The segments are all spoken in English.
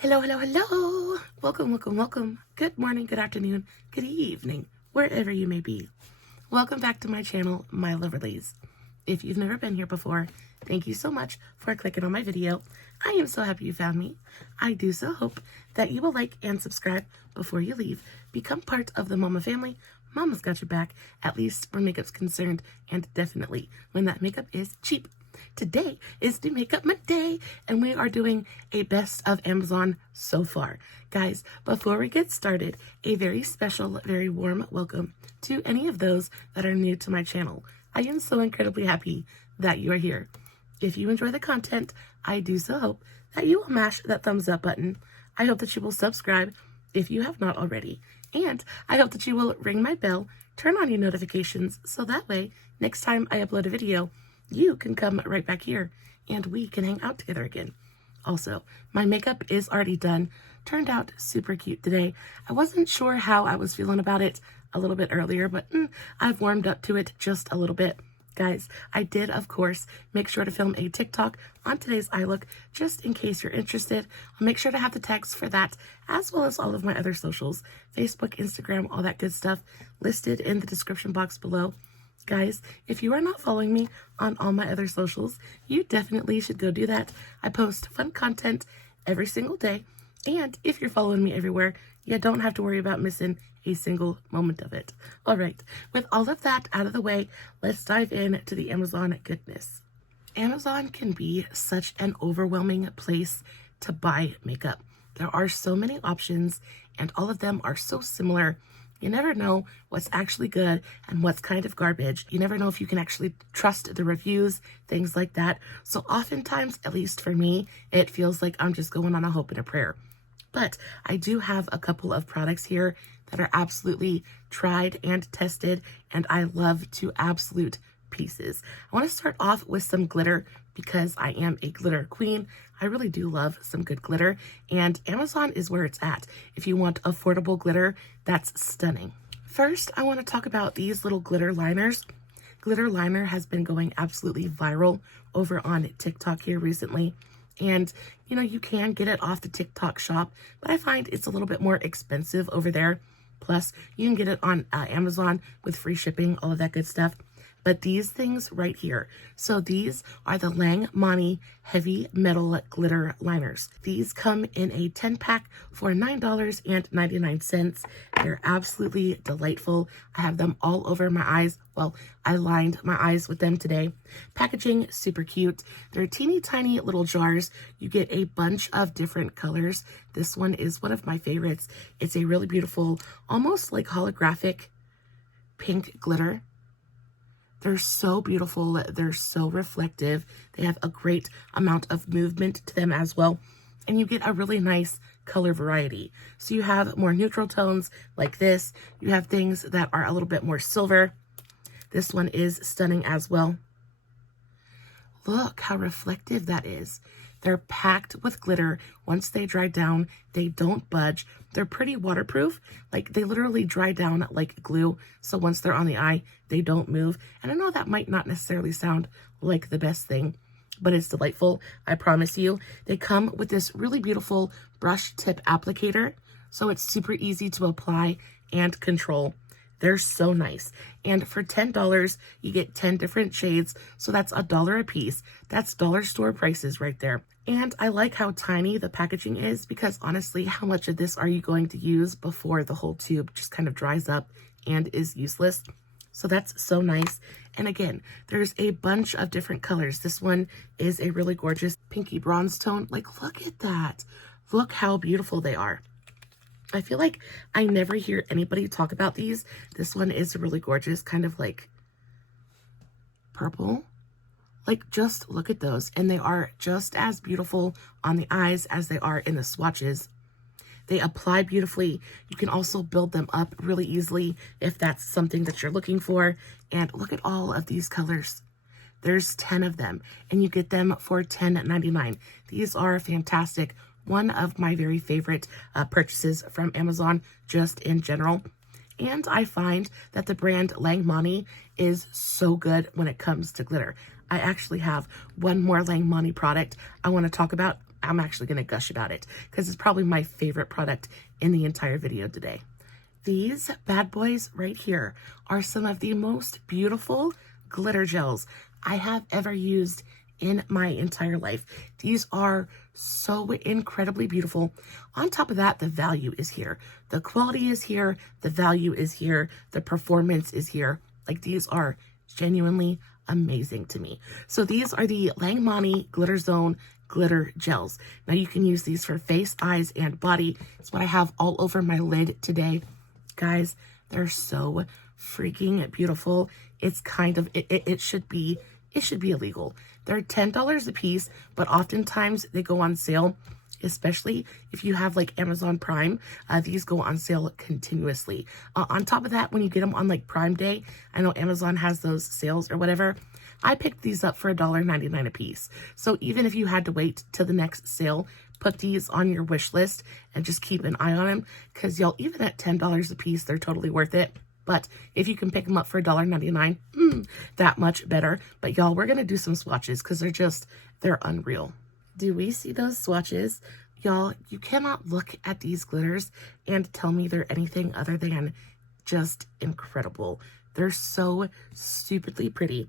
Hello, hello, hello. Welcome, welcome, welcome. Good morning, good afternoon, good evening, wherever you may be. Welcome back to my channel, My Loverlies. If you've never been here before, thank you so much for clicking on my video. I am so happy you found me. I do so hope that you will like and subscribe before you leave. Become part of the Mama family. Mama's got your back, at least where makeup's concerned, and definitely when that makeup is cheap. Today is the Makeup Monday, and we are doing a best of Amazon so far. Guys, before we get started, a very special, very warm welcome to any of those that are new to my channel. I am so incredibly happy that you are here. If you enjoy the content, I do so hope that you will mash that thumbs up button. I hope that you will subscribe if you have not already. And I hope that you will ring my bell, turn on your notifications, so that way, next time I upload a video, you can come right back here and we can hang out together again. Also, my makeup is already done. Turned out super cute today. I wasn't sure how I was feeling about it a little bit earlier, but I've warmed up to it just a little bit. Guys, I did, of course, make sure to film a TikTok on today's eye look, just in case you're interested. I'll make sure to have the tags for that, as well as all of my other socials, Facebook, Instagram, all that good stuff, listed in the description box below. Guys, if you are not following me on all my other socials, you definitely should go do that. I post fun content every single day, and if you're following me everywhere, you don't have to worry about missing a single moment of it. All right, with all of that out of the way, let's dive into the Amazon goodness. Amazon can be such an overwhelming place to buy makeup. There are so many options, and all of them are so similar. You never know what's actually good and what's kind of garbage. You never know if you can actually trust the reviews, things like that. So oftentimes, at least for me, it feels like I'm just going on a hope and a prayer. But I do have a couple of products here that are absolutely tried and tested, and I love to absolute pieces. I want to start off with some glitter because I am a glitter queen. I really do love some good glitter, and Amazon is where it's at. If you want affordable glitter, that's stunning. First, I want to talk about these little glitter liners. Glitter liner has been going absolutely viral over on TikTok here recently. And, you know, you can get it off the TikTok shop, but I find it's a little bit more expensive over there. Plus, you can get it on Amazon with free shipping, all of that good stuff. But these things right here, so these are the Langmanni Heavy Metal Glitter Liners. These come in a 10-pack for $9.99. They're absolutely delightful. I have them all over my eyes. Well, I lined my eyes with them today. Packaging, super cute. They're teeny tiny little jars. You get a bunch of different colors. This one is one of my favorites. It's a really beautiful, almost like holographic pink glitter. They're so beautiful. They're so reflective. They have a great amount of movement to them as well. And you get a really nice color variety. So you have more neutral tones like this. You have things that are a little bit more silver. This one is stunning as well. Look how reflective that is. They're packed with glitter. Once they dry down, they don't budge. They're pretty waterproof. Like, they literally dry down like glue. So once they're on the eye, they don't move. And I know that might not necessarily sound like the best thing, but it's delightful. I promise you. They come with this really beautiful brush tip applicator. So it's super easy to apply and control. They're so nice. And for $10, you get 10 different shades. So that's $1 a piece. That's dollar store prices right there. And I like how tiny the packaging is because honestly, how much of this are you going to use before the whole tube just kind of dries up and is useless? So that's so nice. And again, there's a bunch of different colors. This one is a really gorgeous pinky bronze tone. Like, look at that. Look how beautiful they are. I feel like I never hear anybody talk about these. This one is really gorgeous, kind of like purple. Like, just look at those. And they are just as beautiful on the eyes as they are in the swatches. They apply beautifully. You can also build them up really easily if that's something that you're looking for. And look at all of these colors. There's 10 of them, and you get them for $10.99. These are fantastic. One of my very favorite purchases from Amazon, just in general. And I find that the brand Langmanni is so good when it comes to glitter. I actually have one more Langmanni product I want to talk about I'm actually going to gush about it because it's probably my favorite product in the entire video today. These bad boys right here are some of the most beautiful glitter gels I have ever used in my entire life. These are so incredibly beautiful. On top of that, the value is here. The quality is here. The value is here. The performance is here. Like, these are genuinely amazing to me. So these are the Langmanni Glitter Zone glitter gels. Now you can use these for face, eyes, and body. It's what I have all over my lid today. Guys, they're so freaking beautiful. It's kind of, it should be illegal. They're $10 a piece, but oftentimes they go on sale, especially if you have like Amazon Prime. These go on sale continuously. On top of that, when you get them on like Prime Day, I know Amazon has those sales or whatever. I picked these up for $1.99 a piece. So even if you had to wait till the next sale, put these on your wish list and just keep an eye on them, because y'all, even at $10 a piece, they're totally worth it. But if you can pick them up for $1.99, that much better. But y'all, we're going to do some swatches because they're unreal. Do we see those swatches? Y'all, you cannot look at these glitters and tell me they're anything other than just incredible. They're so stupidly pretty.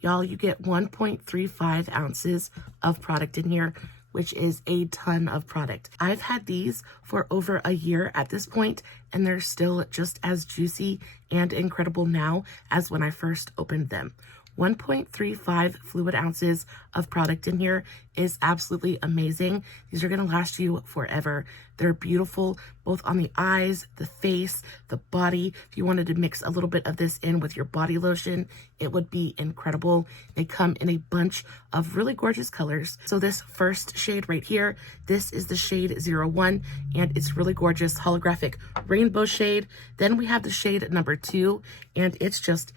Y'all, you get 1.35 ounces of product in here, which is a ton of product. I've had these for over a year at this point, and they're still just as juicy and incredible now as when I first opened them. 1.35 fluid ounces of product in here is absolutely amazing. These are going to last you forever. They're beautiful both on the eyes, the face, the body. If you wanted to mix a little bit of this in with your body lotion, it would be incredible. They come in a bunch of really gorgeous colors. So this first shade right here, this is the shade 01, and it's really gorgeous holographic rainbow shade. Then we have the shade number 2, and it's just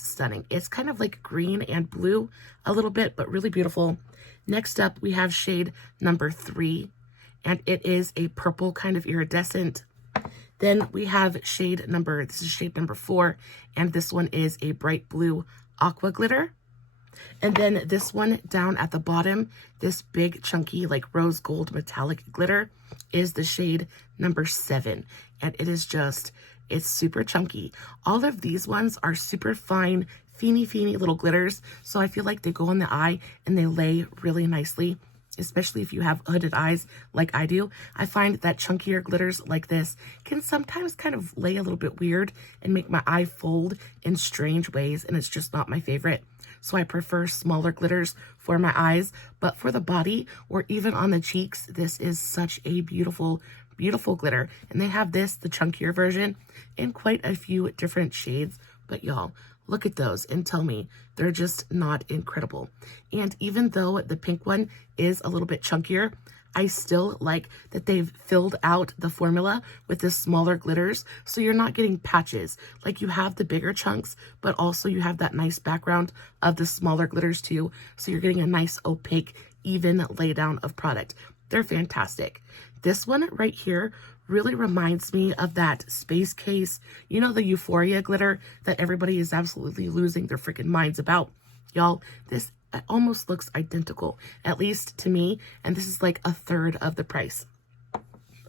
stunning. It's kind of like green and blue a little bit, but really beautiful. Next up, we have shade number 3, and it is a purple kind of iridescent. Then we have this is shade number 4, and this one is a bright blue aqua glitter. And then this one down at the bottom, this big chunky like rose gold metallic glitter, is the shade number 7, and it's super chunky. All of these ones are super fine, feeny little glitters, so I feel like they go on the eye and they lay really nicely, especially if you have hooded eyes like I do. I find that chunkier glitters like this can sometimes kind of lay a little bit weird and make my eye fold in strange ways, and it's just not my favorite. So I prefer smaller glitters for my eyes, but for the body or even on the cheeks, this is such a beautiful glitter. And they have this, the chunkier version, in quite a few different shades. But y'all, look at those and tell me they're just not incredible. And even though the pink one is a little bit chunkier, I still like that they've filled out the formula with the smaller glitters, so you're not getting patches. Like, you have the bigger chunks, but also you have that nice background of the smaller glitters too, so you're getting a nice opaque, even laydown of product. They're fantastic. This one right here really reminds me of that Space Case, you know, the Euphoria glitter that everybody is absolutely losing their freaking minds about. Y'all, this almost looks identical, at least to me, and this is like a third of the price.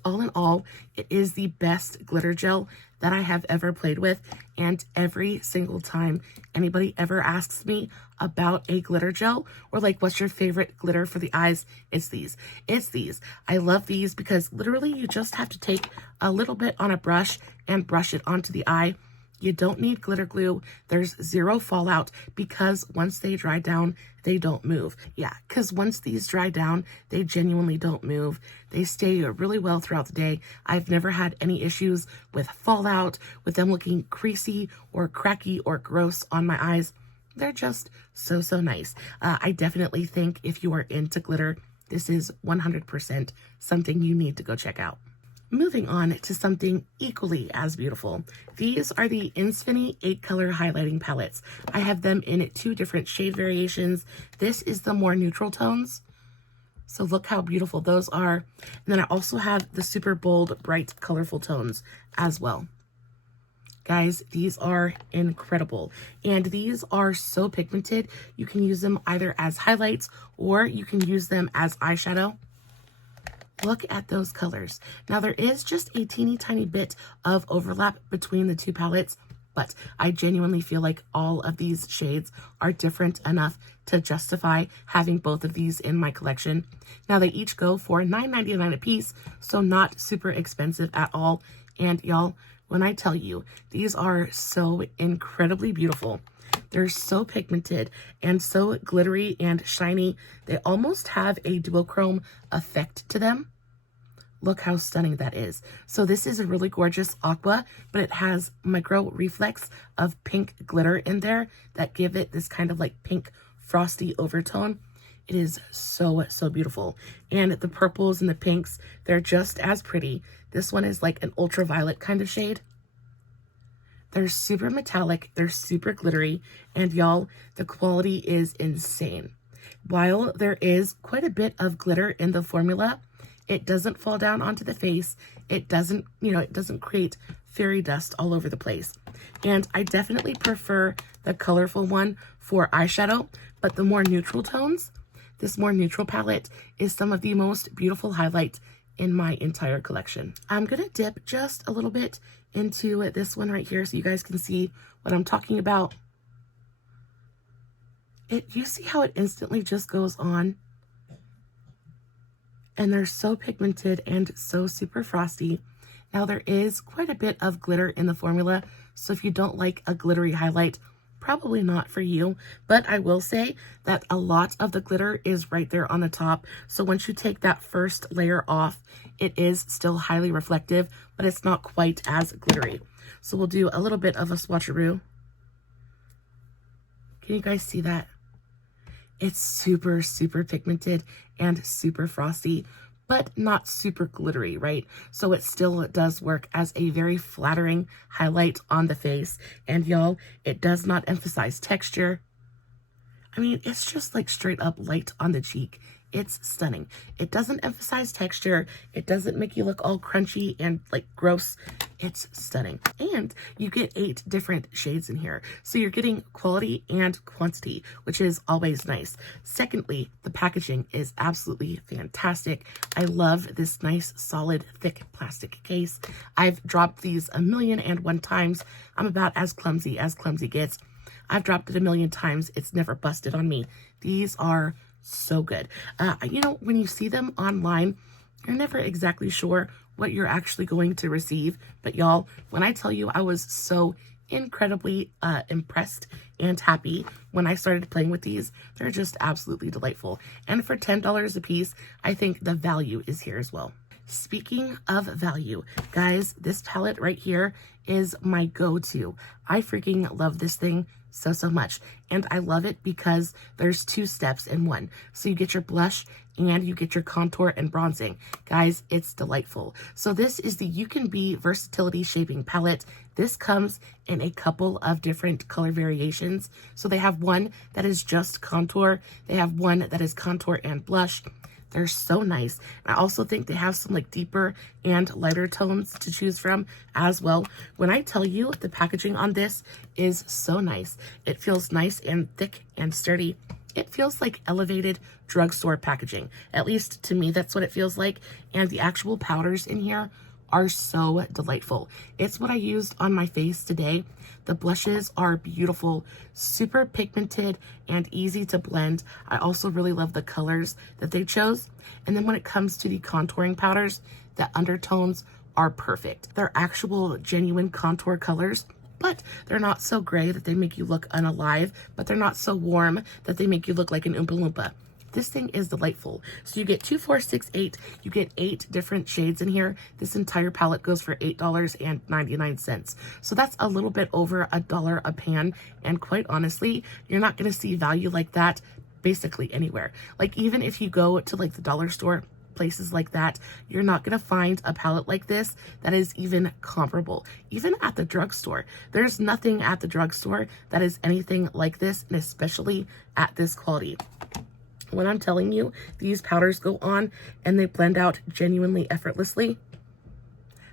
All in all, it is the best glitter gel that I have ever played with, and every single time anybody ever asks me about a glitter gel or like what's your favorite glitter for the eyes, it's these. I love these because literally you just have to take a little bit on a brush and brush it onto the eye. You don't need glitter glue. There's zero fallout because once they dry down, they don't move. Yeah, because once these dry down, they genuinely don't move. They stay really well throughout the day. I've never had any issues with fallout, with them looking creasy or cracky or gross on my eyes. They're just so nice. I definitely think if you are into glitter, this is 100% something you need to go check out. Moving on to something equally as beautiful. These are the Insfany 8-color highlighting palettes. I have them in 2 different shade variations. This is the more neutral tones. So look how beautiful those are. And then I also have the super bold, bright, colorful tones as well. Guys, these are incredible. And these are so pigmented. You can use them either as highlights or you can use them as eyeshadow. Look at those colors. Now there is just a teeny tiny bit of overlap between the two palettes, but I genuinely feel like all of these shades are different enough to justify having both of these in my collection. Now they each go for $9.99 a piece, so not super expensive at all. And y'all, when I tell you, these are so incredibly beautiful. They're so pigmented and so glittery and shiny. They almost have a duochrome effect to them. Look how stunning that is. So this is a really gorgeous aqua, but it has micro reflex of pink glitter in there that give it this kind of like pink frosty overtone. It is so, so beautiful. And the purples and the pinks, they're just as pretty. This one is like an ultraviolet kind of shade. They're super metallic, they're super glittery, and y'all, the quality is insane. While there is quite a bit of glitter in the formula, it doesn't fall down onto the face. It doesn't, it doesn't create fairy dust all over the place. And I definitely prefer the colorful one for eyeshadow, but the more neutral tones, this more neutral palette is some of the most beautiful highlights in my entire collection. I'm gonna dip just a little bit into this one right here so you guys can see what I'm talking about. You see how it instantly just goes on? And they're so pigmented and so super frosty. Now there is quite a bit of glitter in the formula, so if you don't like a glittery highlight, probably not for you, but I will say that a lot of the glitter is right there on the top. So once you take that first layer off, it is still highly reflective, but it's not quite as glittery. So we'll do a little bit of a swatcheroo. Can you guys see that? It's super, super pigmented and super frosty, but not super glittery, right? So it still does work as a very flattering highlight on the face. And y'all, it does not emphasize texture. I mean, it's just like straight up light on the cheek. It's stunning. It doesn't emphasize texture. It doesn't make you look all crunchy and like gross. It's stunning. And you get 8 different shades in here. So you're getting quality and quantity, which is always nice. Secondly, the packaging is absolutely fantastic. I love this nice, solid, thick plastic case. I've dropped these 1,000,001 times. I'm about as clumsy gets. I've dropped it 1,000,000 times. It's never busted on me. These are so good. When you see them online, you're never exactly sure what you're actually going to receive. But y'all, when I tell you I was so incredibly impressed and happy when I started playing with these, they're just absolutely delightful. And for $10 a piece, I think the value is here as well. Speaking of value, guys, this palette right here is my go-to. I freaking love this thing so much. And I love it because there's 2 steps in one. So you get your blush and you get your contour and bronzing. Guys, it's delightful. So this is the Ucanbe Versatility Shaping Palette. This comes in a couple of different color variations. So they have one that is just contour. They have one that is contour and blush. They're so nice. I also think they have some like deeper and lighter tones to choose from as well. When I tell you the packaging on this is so nice, it feels nice and thick and sturdy. It feels like elevated drugstore packaging. At least to me, that's what it feels like. And the actual powders in here are so delightful. It's what I used on my face today. The blushes are beautiful, super pigmented and easy to blend. I also really love the colors that they chose. And then when it comes to the contouring powders, the undertones are perfect. They're actual genuine contour colors, but they're not so gray that they make you look unalive, but they're not so warm that they make you look like an Oompa Loompa. This thing is delightful. So you get 2, 4, 6, 8. You get 8 different shades in here. This entire palette goes for $8.99. So that's a little bit over $1 a pan. And quite honestly, you're not going to see value like that basically anywhere. Like even if you go to like the dollar store, places like that, you're not going to find a palette like this that is even comparable. Even at the drugstore, there's nothing at the drugstore that is anything like this, and especially at this quality. When I'm telling you, these powders go on and they blend out genuinely effortlessly.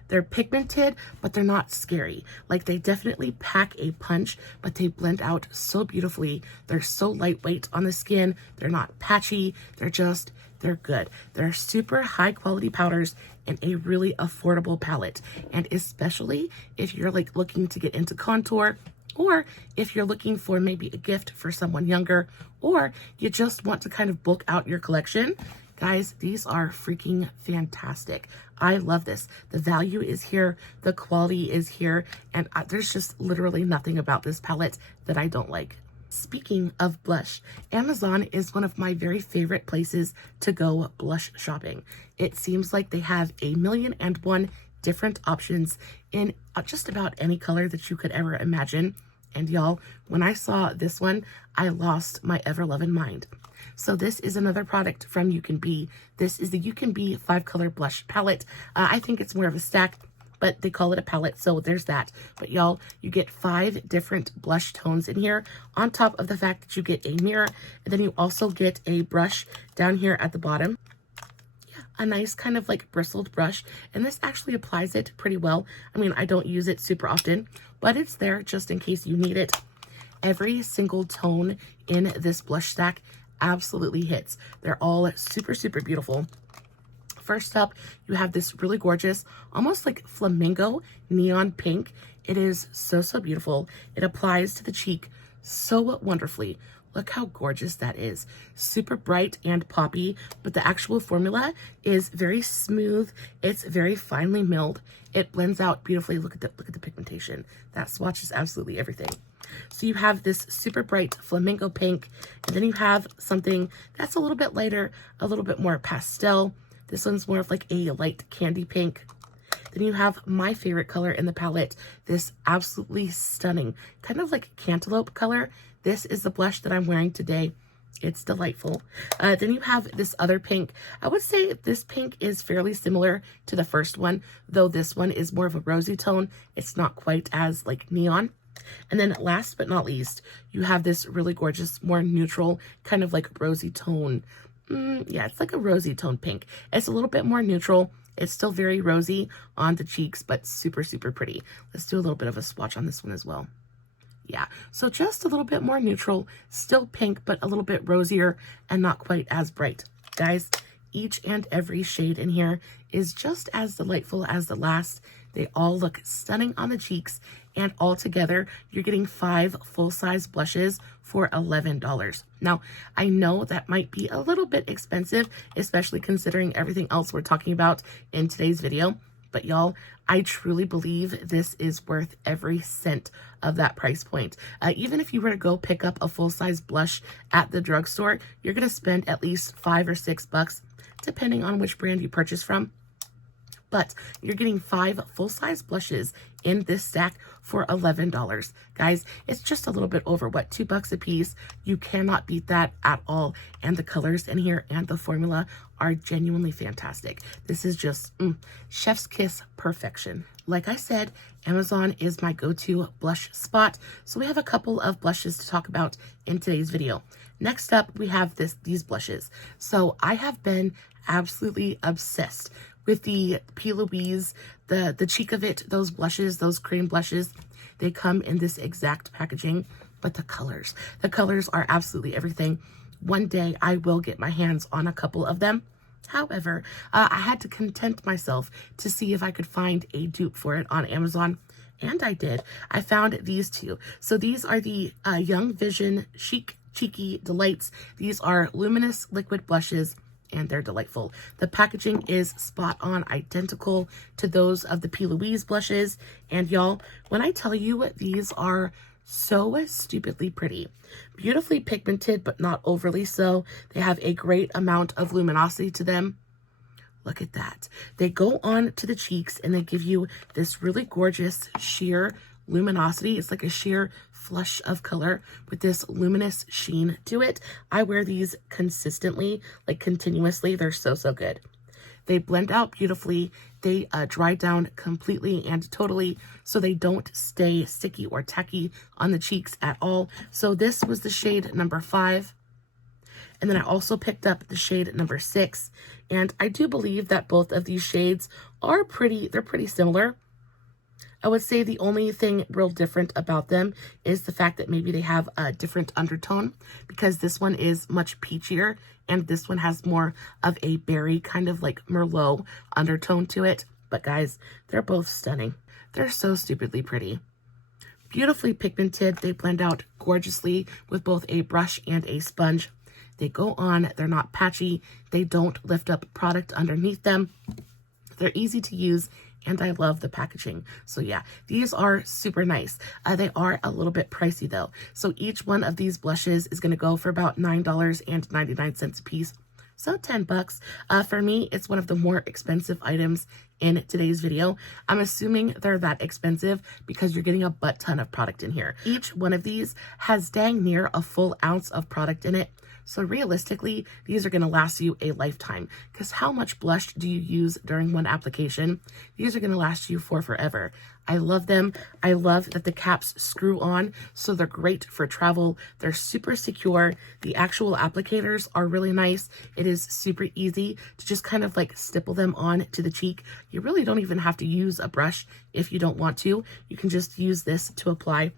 They're pigmented, but they're not scary. Like they definitely pack a punch, but they blend out so beautifully. They're so lightweight on the skin. They're not patchy. They're just they're good. They're super high quality powders in a really affordable palette. And especially if you're like looking to get into contour, or if you're looking for maybe a gift for someone younger, or you just want to kind of bulk out your collection, guys, these are freaking fantastic. I love this. The value is here, the quality is here, and there's just literally nothing about this palette that I don't like. Speaking of blush, Amazon is one of my very favorite places to go blush shopping. It seems like they have 1,000,001 different options in just about any color that you could ever imagine. And y'all, when I saw this one, I lost my ever-loving mind. So this is another product from Ucanbe. This is the Ucanbe 5-color blush palette. I think it's more of a stack, but they call it a palette, so there's that. But y'all, you get 5 different blush tones in here, on top of the fact that you get a mirror, and then you also get a brush down here at the bottom. Yeah, a nice kind of like bristled brush, and this actually applies it pretty well. I mean, I don't use it super often, but it's there just in case you need it. Every single tone in this blush stack absolutely hits. They're all super, super beautiful. First up, you have this really gorgeous, almost like flamingo neon pink. It is so, so beautiful. It applies to the cheek so wonderfully. Look how gorgeous that is. Super bright and poppy, but the actual formula is very smooth. It's very finely milled. It blends out beautifully. Look at the pigmentation. That swatches absolutely everything. So you have this super bright flamingo pink, and then you have something that's a little bit lighter, a little bit more pastel. This one's more of like a light candy pink. Then you have my favorite color in the palette, this absolutely stunning, kind of like cantaloupe color. This is the blush that I'm wearing today. It's delightful. Then you have this other pink. I would say this pink is fairly similar to the first one, though this one is more of a rosy tone. It's not quite as like neon. And then last but not least, you have this really gorgeous, more neutral, kind of like rosy tone. Yeah, it's like a rosy tone pink. It's a little bit more neutral. It's still very rosy on the cheeks, but super, super pretty. Let's do a little bit of a swatch on this one as well. Yeah, so just a little bit more neutral, still pink, but a little bit rosier and not quite as bright. Guys, each and every shade in here is just as delightful as the last. They all look stunning on the cheeks, and all together, you're getting 5 full-size blushes for $11. Now, I know that might be a little bit expensive, especially considering everything else we're talking about in today's video, but y'all, I truly believe this is worth every cent of that price point. Even if you were to go pick up a full-size blush at the drugstore, you're going to spend at least $5 or $6, depending on which brand you purchase from. But you're getting 5 full-size blushes in this stack for $11. Guys, it's just a little bit over, what, $2 a piece? You cannot beat that at all. And the colors in here and the formula are genuinely fantastic. This is just chef's kiss perfection. Like I said, Amazon is my go-to blush spot. So we have a couple of blushes to talk about in today's video. Next up, we have these blushes. So I have been absolutely obsessed with the P. Louise, the cheek of it, those blushes, those cream blushes. They come in this exact packaging, but the colors are absolutely everything. One day I will get my hands on a couple of them. However, I had to content myself to see if I could find a dupe for it on Amazon, and I did. I found these two. So these are the YoungVision Chic Cheeky Delights. These are luminous liquid blushes, and they're delightful. The packaging is spot on identical to those of the P. Louise blushes. And y'all, when I tell you these are so stupidly pretty, beautifully pigmented, but not overly so. They have a great amount of luminosity to them. Look at that. They go on to the cheeks and they give you this really gorgeous sheer luminosity. It's like a sheer flush of color with this luminous sheen to it. I wear these consistently, like continuously. They're so, so good. They blend out beautifully. They dry down completely and totally, so they don't stay sticky or tacky on the cheeks at all. So this was the shade number 5. And then I also picked up the shade number 6. And I do believe that both of these shades are they're pretty similar. I would say the only thing real different about them is the fact that maybe they have a different undertone, because this one is much peachier and this one has more of a berry, kind of like Merlot undertone to it. But guys, they're both stunning. They're so stupidly pretty. Beautifully pigmented. They blend out gorgeously with both a brush and a sponge. They go on. They're not patchy. They don't lift up product underneath them. They're easy to use, and I love the packaging. So yeah, these are super nice. They are a little bit pricey though. So each one of these blushes is going to go for about $9.99 a piece. So 10 bucks. For me, it's one of the more expensive items in today's video. I'm assuming they're that expensive because you're getting a butt ton of product in here. Each one of these has dang near a full ounce of product in it. So realistically, these are going to last you a lifetime, because how much blush do you use during one application? These are going to last you for forever. I love them. I love that the caps screw on, so they're great for travel. They're super secure. The actual applicators are really nice. It is super easy to just kind of like stipple them on to the cheek. You really don't even have to use a brush if you don't want to. You can just use this to apply.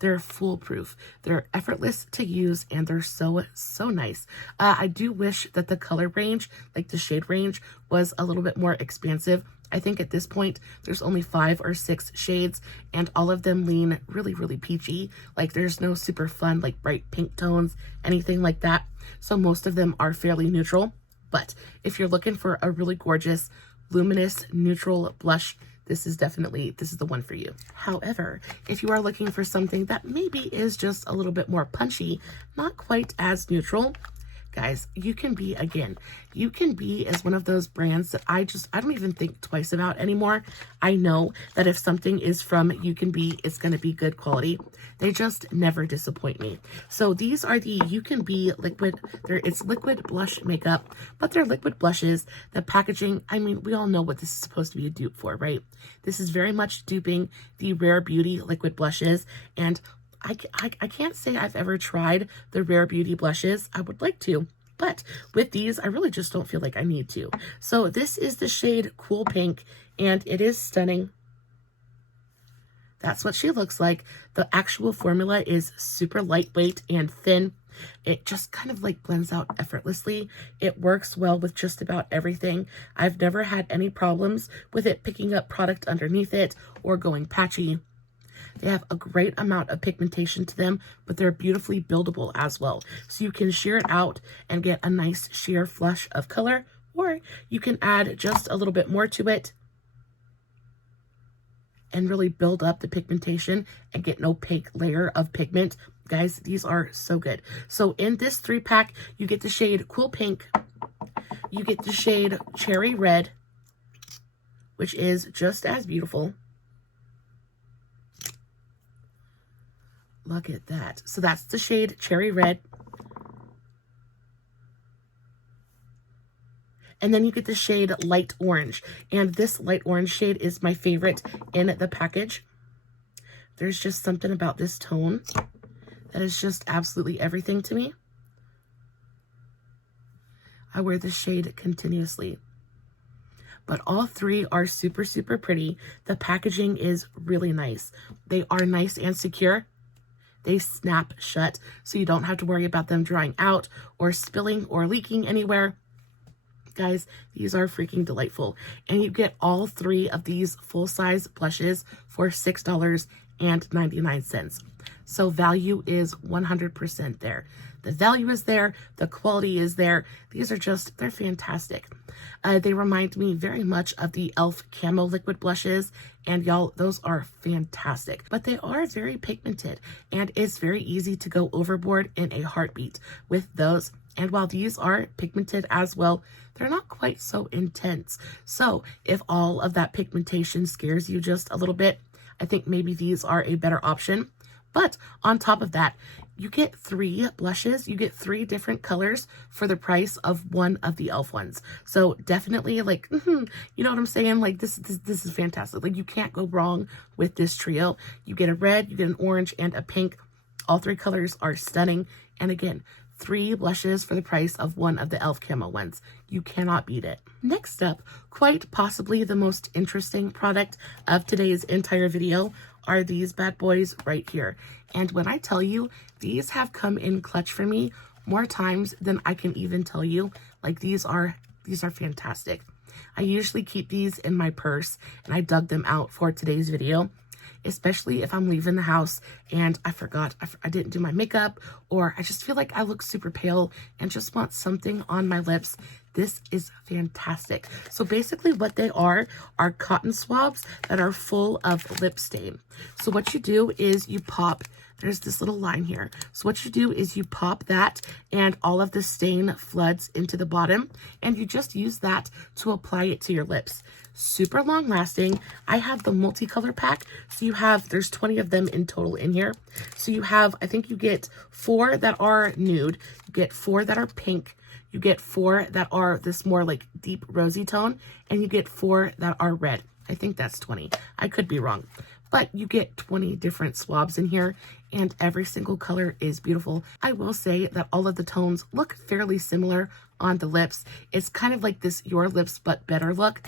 They're foolproof. They're effortless to use, and they're so nice. I do wish that the color range, like the shade range, was a little bit more expansive. I think at this point, there's only 5 or 6 shades, and all of them lean really, really peachy. Like, there's no super fun, like, bright pink tones, anything like that. So most of them are fairly neutral. But if you're looking for a really gorgeous, luminous, neutral blush, this is the one for you. However, if you are looking for something that maybe is just a little bit more punchy, not quite as neutral, guys, Ucanbe is one of those brands that I don't even think twice about anymore. I know that if something is from Ucanbe, it's going to be good quality. They just never disappoint me. So these are the Ucanbe liquid. It's liquid blush makeup, but they're liquid blushes. The packaging, I mean, we all know what this is supposed to be a dupe for, right? This is very much duping the Rare Beauty liquid blushes, and I can't say I've ever tried the Rare Beauty blushes. I would like to, but with these, I really just don't feel like I need to. So this is the shade Cool Pink, and it is stunning. That's what she looks like. The actual formula is super lightweight and thin. It just kind of like blends out effortlessly. It works well with just about everything. I've never had any problems with it picking up product underneath it or going patchy. They have a great amount of pigmentation to them, but they're beautifully buildable as well. So you can sheer it out and get a nice sheer flush of color, or you can add just a little bit more to it and really build up the pigmentation and get an opaque layer of pigment. Guys, these are so good. So in this 3-pack, you get the shade Cool Pink, you get the shade Cherry Red, which is just as beautiful. Look at that. So that's the shade Cherry Red. And then you get the shade Light Orange. And this light orange shade is my favorite in the package. There's just something about this tone that is just absolutely everything to me. I wear this shade continuously. But all 3 are super, super pretty. The packaging is really nice. They are nice and secure. They snap shut, so you don't have to worry about them drying out or spilling or leaking anywhere. Guys, these are freaking delightful. And you get all 3 of these full-size blushes for $6.99. So value is 100% there. The value is there. The quality is there. These are just, they're fantastic. They remind me very much of the e.l.f. Camo liquid blushes, and y'all, those are fantastic. But they are very pigmented, and it's very easy to go overboard in a heartbeat with those. And while these are pigmented as well, they're not quite so intense. So if all of that pigmentation scares you just a little bit, I think maybe these are a better option. But on top of that, you get 3 blushes. You get 3 different colors for the price of one of the e.l.f. ones. So definitely, like, you know what I'm saying? Like, this is fantastic. Like, you can't go wrong with this trio. You get a red, you get an orange, and a pink. All 3 colors are stunning. And again, 3 blushes for the price of one of the e.l.f. Camo ones. You cannot beat it. Next up, quite possibly the most interesting product of today's entire video are these bad boys right here. And when I tell you, these have come in clutch for me more times than I can even tell you. Like, these are fantastic. I usually keep these in my purse, and I dug them out for today's video, especially if I'm leaving the house and I forgot I didn't do my makeup, or I just feel like I look super pale and just want something on my lips. This is fantastic. So basically what they are cotton swabs that are full of lip stain. So what you do is you pop, there's this little line here. So what you do is you pop that, and all of the stain floods into the bottom, and you just use that to apply it to your lips. Super long lasting. I have the multicolor pack. So there's 20 of them in total in here. So you have, I think you get 4 that are nude, you get 4 that are pink, you get 4 that are this more like deep rosy tone, and you get 4 that are red. I think that's 20. I could be wrong. But you get 20 different swabs in here, and every single color is beautiful. I will say that all of the tones look fairly similar on the lips. It's kind of like this Your Lips But Better look,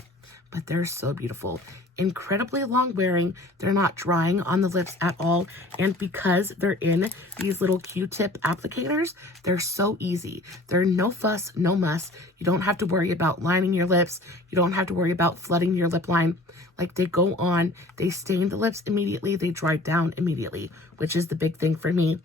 but they're so beautiful. Incredibly long wearing. They're not drying on the lips at all. And because they're in these little Q-tip applicators, they're so easy. They're no fuss, no muss. You don't have to worry about lining your lips. You don't have to worry about flooding your lip line. Like, they go on, they stain the lips immediately, they dry down immediately, which is the big thing for me.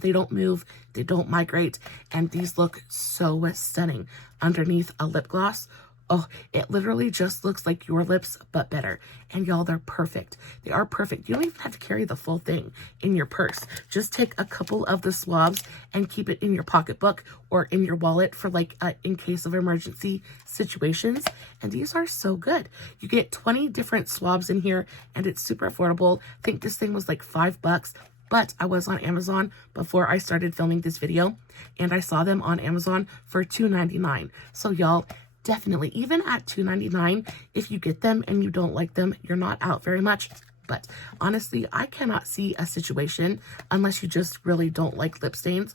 They don't move, they don't migrate, and these look so stunning underneath a lip gloss. Oh, it literally just looks like Your Lips But Better. And y'all, they're perfect. They are perfect. You don't even have to carry the full thing in your purse. Just take a couple of the swabs and keep it in your pocketbook or in your wallet for like in case of emergency situations. And these are so good. You get 20 different swabs in here, and it's super affordable. I think this thing was like $5. But I was on Amazon before I started filming this video, and I saw them on Amazon for $2.99. So y'all, definitely, even at $2.99, if you get them and you don't like them, you're not out very much. But honestly, I cannot see a situation, unless you just really don't like lip stains,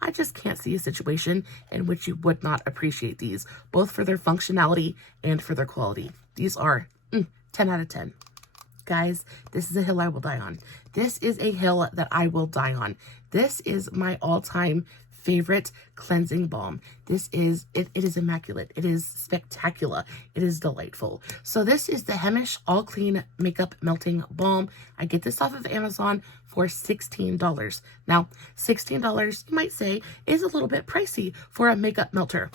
I just can't see a situation in which you would not appreciate these, both for their functionality and for their quality. These are 10 out of 10. Guys, this is a hill I will die on. This is a hill that I will die on. This is my all-time favorite cleansing balm. This is, it is immaculate. It is spectacular. It is delightful. So this is the Heimish All Clean Makeup Melting Balm. I get this off of Amazon for $16. Now, $16, you might say, is a little bit pricey for a makeup melter.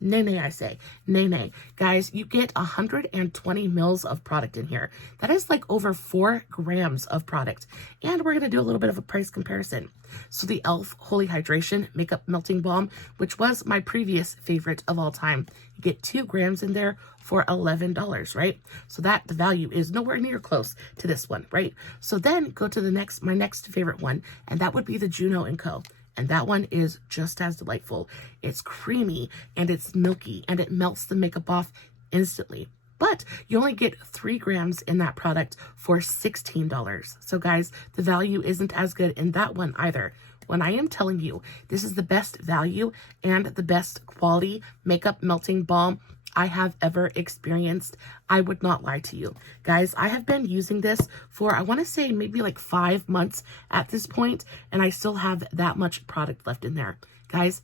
Nay, I say. Nay. Guys, you get 120 mils of product in here. That is like over 4 grams of product. And we're going to do a little bit of a price comparison. So the e.l.f. Holy Hydration Makeup Melting Balm, which was my previous favorite of all time, you get 2 grams in there for $11, right? So the value is nowhere near close to this one, right? So then go to my next favorite one, and that would be the Juno & Co. And that one is just as delightful. It's creamy and it's milky and it melts the makeup off instantly. But you only get 3 grams in that product for $16. So guys, the value isn't as good in that one either. When I am telling you this is the best value and the best quality makeup melting balm I have ever experienced, I would not lie to you. Guys, I have been using this for, I want to say maybe like 5 months at this point, and I still have that much product left in there. Guys,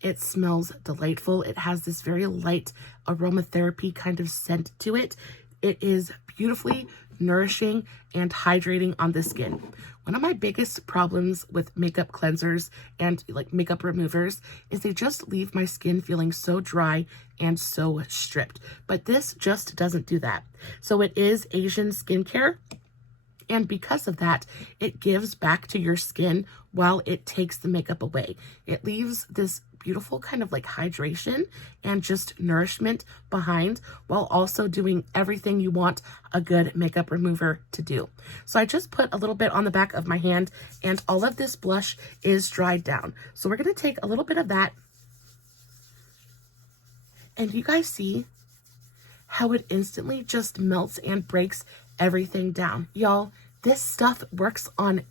it smells delightful. It has this very light aromatherapy kind of scent to it. It is beautifully nourishing and hydrating on the skin. One of my biggest problems with makeup cleansers and like makeup removers is they just leave my skin feeling so dry and so stripped. But this just doesn't do that. So it is Asian skincare. And because of that, it gives back to your skin while it takes the makeup away. It leaves this beautiful kind of like hydration and just nourishment behind, while also doing everything you want a good makeup remover to do. So I just put a little bit on the back of my hand, and all of this blush is dried down. So we're going to take a little bit of that, and you guys see how it instantly just melts and breaks everything down. Y'all, this stuff works on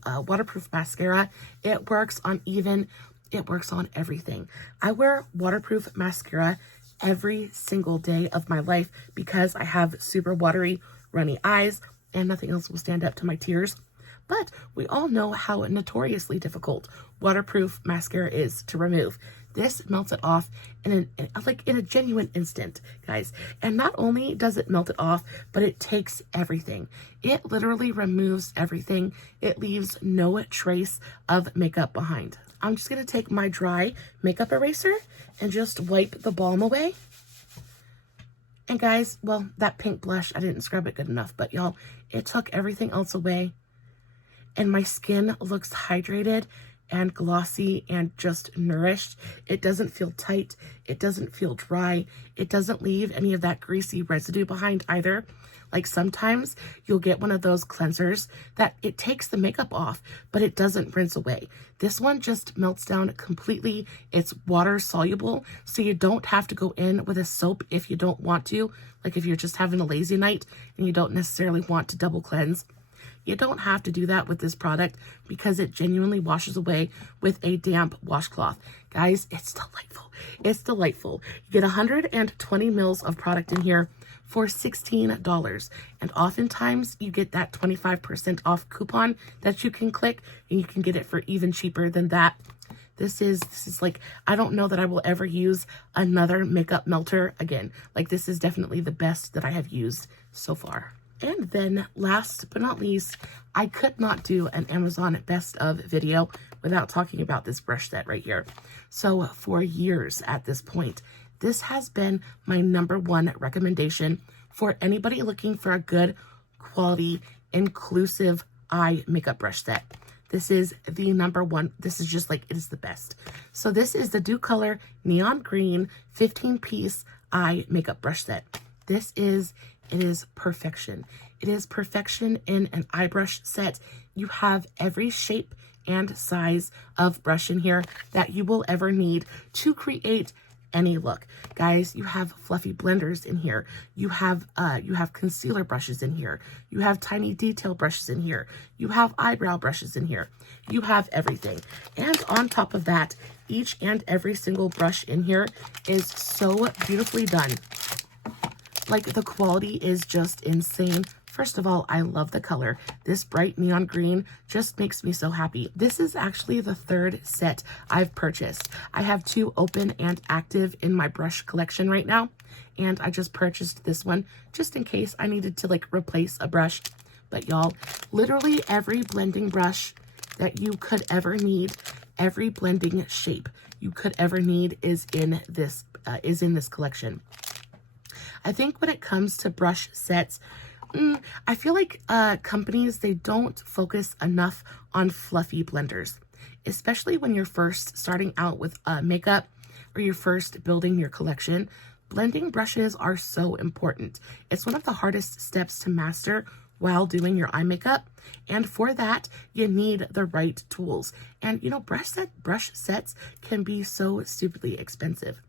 waterproof mascara. It works on everything. I wear waterproof mascara every single day of my life because I have super watery, runny eyes, and nothing else will stand up to my tears. but we all know how notoriously difficult waterproof mascara is to remove. This melts it off in a genuine instant, guys. And not only does it melt it off, but it takes everything. It literally removes everything. It leaves no trace of makeup behind. I'm just gonna take my dry makeup eraser and just wipe the balm away. And guys, well, that pink blush, I didn't scrub it good enough, but y'all, it took everything else away. And my skin looks hydrated and glossy and just nourished. It doesn't feel tight. It doesn't feel dry. It doesn't leave any of that greasy residue behind either. Like sometimes you'll get one of those cleansers that it takes the makeup off, but it doesn't rinse away. This one just melts down completely. It's water soluble, so you don't have to go in with a soap if you don't want to. Like if you're just having a lazy night and you don't necessarily want to double cleanse. You don't have to do that with this product because it genuinely washes away with a damp washcloth. Guys, it's delightful. It's delightful. You get 120 mils of product in here for $16. And oftentimes you get that 25% off coupon that you can click and you can get it for even cheaper than that. This is like, I don't know that I will ever use another makeup melter again. Like this is definitely the best that I have used so far. And then last but not least, I could not do an Amazon best of video without talking about this brush set right here. So for years at this point, this has been my #1 recommendation for anybody looking for a good quality, inclusive eye makeup brush set. This is the #1. This is just like, it is the best. So this is the Docolor Neon Green 15-piece eye makeup brush set. It is perfection. It is perfection in an eye brush set. You have every shape and size of brush in here that you will ever need to create any look. Guys, you have fluffy blenders in here. You have concealer brushes in here. You have tiny detail brushes in here. You have eyebrow brushes in here. You have everything. And on top of that, each and every single brush in here is so beautifully done. Like the quality is just insane. First of all, I love the color. This bright neon green just makes me so happy. This is actually the 3rd set I've purchased. I have 2 open and active in my brush collection right now. And I just purchased this one just in case I needed to like replace a brush. But y'all, literally every blending brush that you could ever need, every blending shape you could ever need is in this collection. I think when it comes to brush sets, I feel like companies, they don't focus enough on fluffy blenders, especially when you're first starting out with makeup or you're first building your collection. Blending brushes are so important. It's one of the hardest steps to master while doing your eye makeup. And for that, you need the right tools. And you know, brush sets can be so stupidly expensive.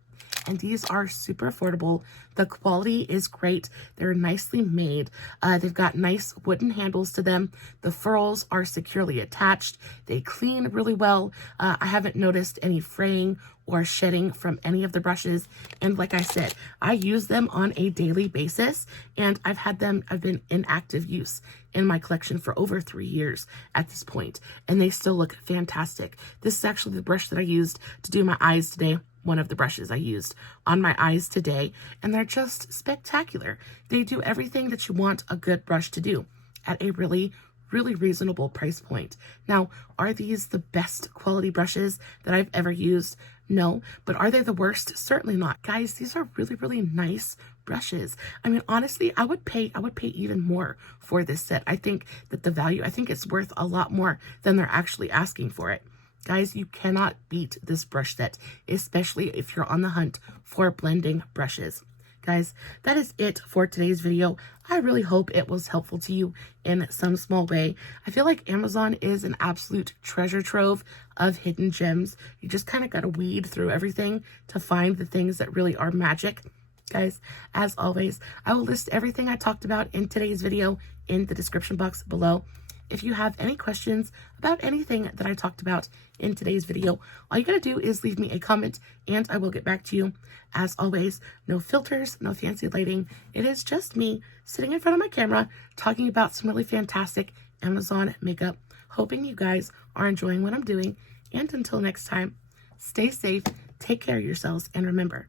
And these are super affordable. The quality is great. They're nicely made. They've got nice wooden handles to them. The furls are securely attached. They clean really well. I haven't noticed any fraying or shedding from any of the brushes. And like I said, I use them on a daily basis, and I've been in active use in my collection for over 3 years at this point, and they still look fantastic. This is actually the brush that I used to do my eyes today. One of the brushes I used on my eyes today, and they're just spectacular. They do everything that you want a good brush to do at a really reasonable price point. Now, are these the best quality brushes that I've ever used? No, but are they the worst? Certainly not. Guys, these are really nice brushes. I mean, honestly, I would pay even more for this set. I think that the value, I think it's worth a lot more than they're actually asking for it. Guys, you cannot beat this brush set, especially if you're on the hunt for blending brushes. Guys, that is it for today's video. I really hope it was helpful to you in some small way. I feel like Amazon is an absolute treasure trove of hidden gems. You just kind of got to weed through everything to find the things that really are magic. Guys, as always, I will list everything I talked about in today's video in the description box below. If you have any questions about anything that I talked about in today's video, all you gotta do is leave me a comment and I will get back to you. As always, no filters, no fancy lighting. It is just me sitting in front of my camera talking about some really fantastic Amazon makeup. Hoping you guys are enjoying what I'm doing. And until next time, stay safe, take care of yourselves, and remember,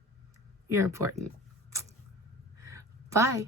you're important. Bye.